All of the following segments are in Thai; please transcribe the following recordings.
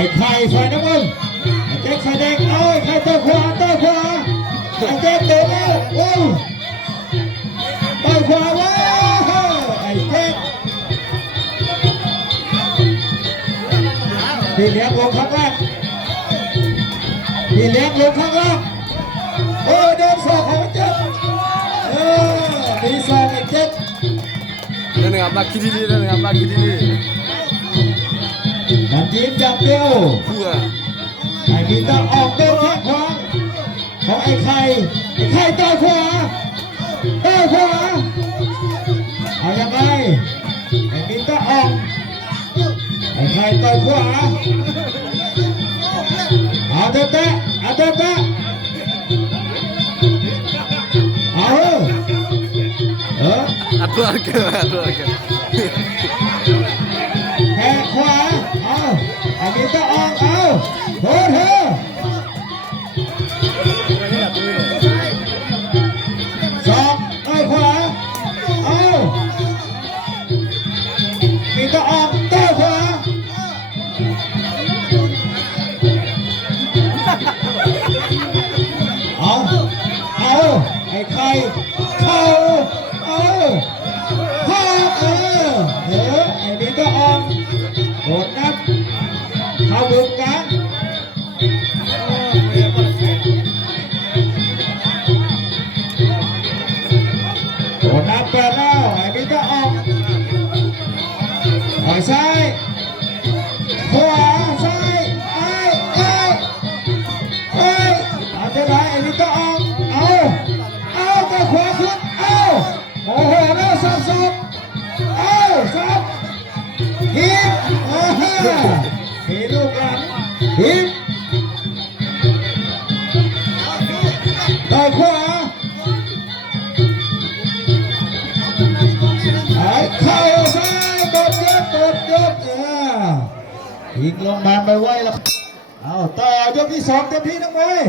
ไข่ไฟน้ำมันไอ้เจ๊กไฟแดงเอาไอ้ไข่ตัวขวาไอ้เจ๊กเตะแล้วโอ้ตัวขวาว้าไอ้เจ๊กพี่เลี้ยงลงข้างล่างพี่เลี้ยงลงข้างล่างโอ้เดินสอกของเจ๊กมีสอกไอ้เจ๊กเรื่องครับลากคิดดีๆเรื่องครับลากคิดดีมันยิ้มอย่างเดียวๆเพื่อไอ้มีต้องออกเดินแข้งขวาของไอ้ไข่ต่อยขวาเอายังไงไอ้มีต้องออกไอ้ไข่ต่อยขวาเอาเตะเอาอัดเพื่อเกินแข้งขวาเอาไอ้มีต้องออกเอาโหสองต่อยขวาเอามีต้องออกต่อยขวาเอาไอ้ไข่เข้าไอ้นี่ก็ออกโดดนับเข้าบุกกันโดดนับเปิดแล้วไอ้นี่ก็ออกซ้ายขวาซ้ายเอาจะได้ไอ้นี่ก็ออกเอาตัวขวาขึ้นโอ้โหแล้วสับฮิปมีลูกหลังฮิปต่อยขวาเข่าซ้ายตบยกอีกลงมาไปไว้แล้วเอาต่อยกที่สองเต็มที่นะมวย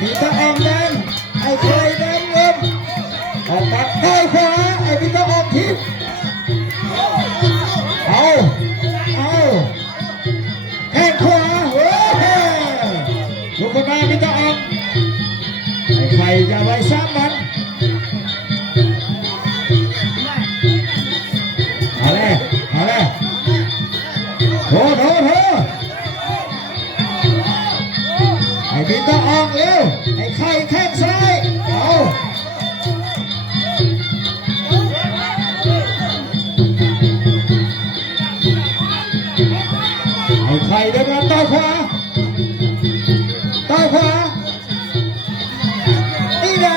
มีตะอองแดงไอ้ไข่แดงเงินออกมาต่อยขวาไอ้มีตะอองทิพย์เอาแข้งขวาลูกคนมามีตะอองไอ้ไข่อย่าไว้ซ้ำมันเอาเลยโถไอ้บินต้องออกเร็วไอ้ไข่แข้งซ้ายเอาไอ้ไข่เดินมาต่อยขวานี่แหละ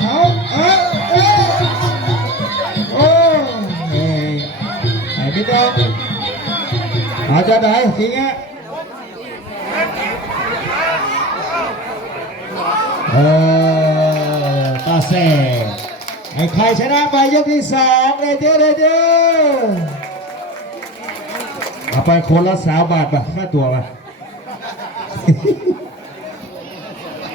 โอ้ไอ้บินต้องเอาจะได้ทีเงี้ยตาแซ่ไอ้ใครชนะไปยกที่สองเลยเด้อเอาไปคนละ3 บาทป่ะค่าตัวป่ะ